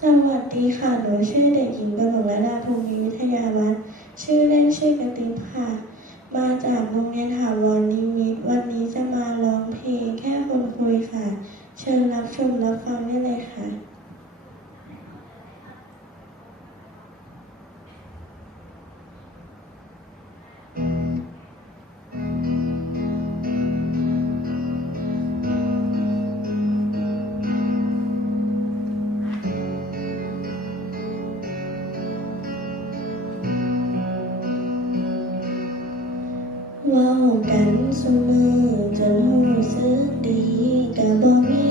สวัสดีค่ะ หนูชื่อเด็กหญิงกนกระดาภูมิวิทยาวัฒน์ชื่อเล่นชื่อกระติบค่ะ มาจากโรงเรียนถาวรนิมิตรวันนี้จะมาร้องเพลงแค่คนคุยค่ะ เชิญรับชมรับฟังได้เลยค่ะเว้ากันซุมื้อจนรู้สึกดีก็บ่มี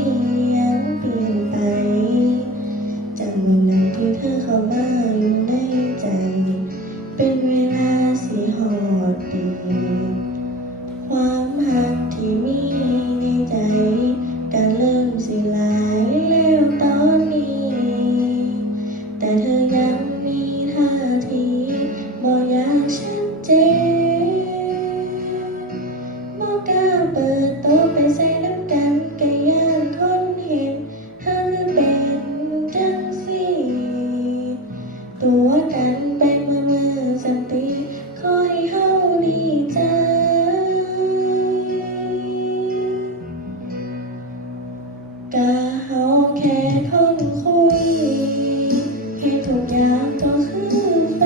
หยังเปลี่ยนไปจากมื้อนั้นที่เธอเข้ามาอยู่ในใจเป็นเวลาสิฮอดปีความรักที่มีในใจก็เริ่มสิหลายแล้วตอนนี้แต่เธอยังมีท่าทีบ่อยากชัดเจนบ่กล้าเปิดโต๊ะไปใส่น้ำกันก็ย้านคนเห็นเธอเป็นจังซี้ตัวกันเป็นมือสันติขอให้เฮาดีใจก็เฮาแค่คนคุยให้ทุกอย่างก็คือแฟ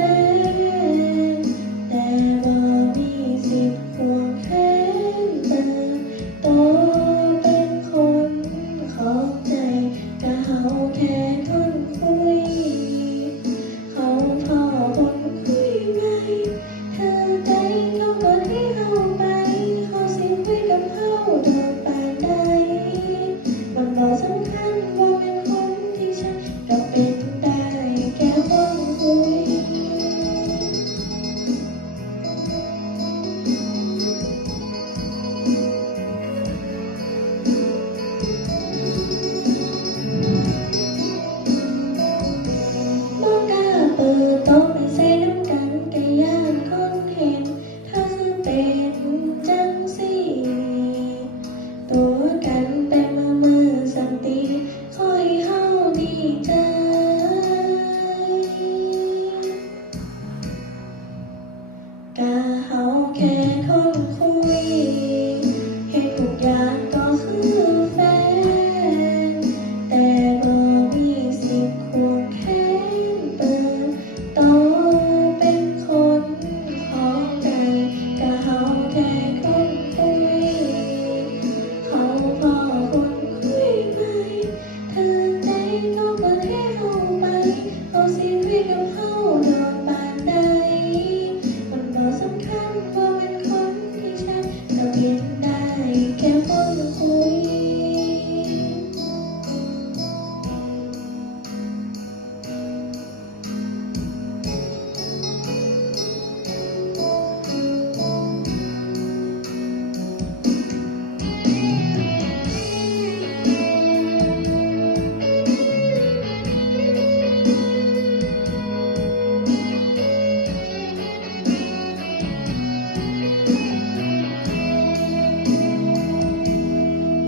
นแต่บ่มีสิทธิ์ควงแขนเติมโตเป็นคนของใจก็เฮาแค่คนคุยเขาพอคนคุยไหมเธอใจเขาก็ให้เฮาไปเขาสิคุยกับเฮาโดนปานใดมันบ่สำคัญว่าเป็นคนที่ฉันก็เป็นได้แค่คนคุยบ่กล้าเปิดโต๊ะไปใส่น้ำกันก็ย้านคนเห็นเธอคือเป็นจังซี้ตัวกันเป็นมือสันติขอให้เฮาดีใจก็เฮาแค่คนคุยให้ทุกอย่างก็คือแฟนแต่บ่มีสิทธิ์ควงแขนเปิดโตเป็นคนของใจก็เฮาแค่คนคุยเขาพอคนคุยไหมเธอใจเขาก็ให้เฮาไปเขาสิคุยกับเฮาโดนปานใดมันบ่สำคัญว่าเป็นคนที่ฉันก็เป็นได้แค่คนคุย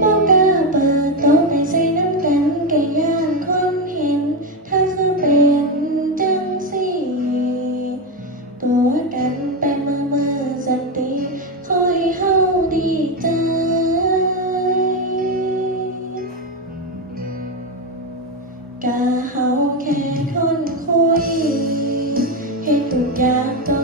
บ่กล้าเปิดโต๊ะไปใส่น้ำกันก็ย้านคนเห็นเธอคือเป็นจังซี้ตัวกันเป็นมือสันติขอให้เฮาดีใจก็เฮาแค่คนคุยให้ทุกอย่างก็